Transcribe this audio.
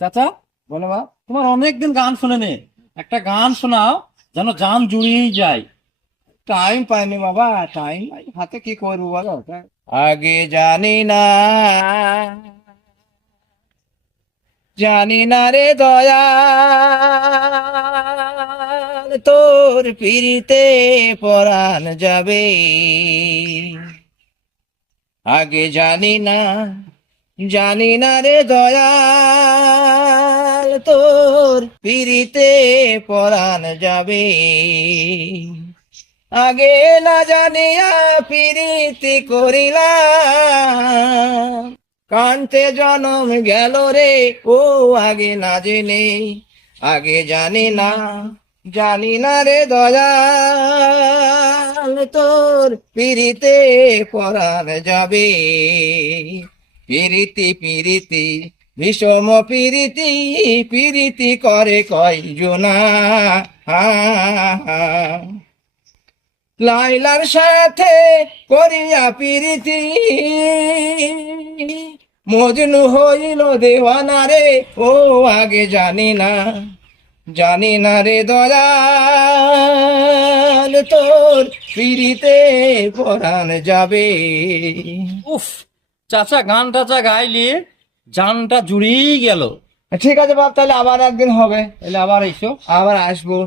চাচা, বলো বা। তোমার অনেকদিন গান শুনে নে, একটা গান শোনাও যেন জান জুড়িয়েই যায়। টাইম পাইনি বাবা, টাইম হাতে কি করবো বলো। আগে জানি না, জানি না রে দয়াল, তোর পিড়িতে পরাণ যাবে। আগে জানি না, জানি না রে দয়াল, তোর পিড়িতে পরাণ যাবে। আগে না জানিয়া প্রীতি করিলাম, কান্তে জনম গেল রে ও। আগে না জেনে, আগে জানি না, জানি না রে দয়াল, তোর পিড়িতে পরাণ যাবে। পিরিতি পিরিতি বিষম পিরিতি, পিরিতি করে কয়জনা। লাইলার সাথে করিয়া পিরিতি, মজনু হইল দেওয়ানা রে ও। আগে জানি না, জানি না রে দয়াল, তোর পিরিতে পরাণ যাবে। উফ, চাচা গানটা যা গাইলি, জানটা জুড়িয়েই গেল। ঠিক আছে বাপ, তাহলে আবার একদিন হবে। তাহলে আবার এসো। আবার আসবো।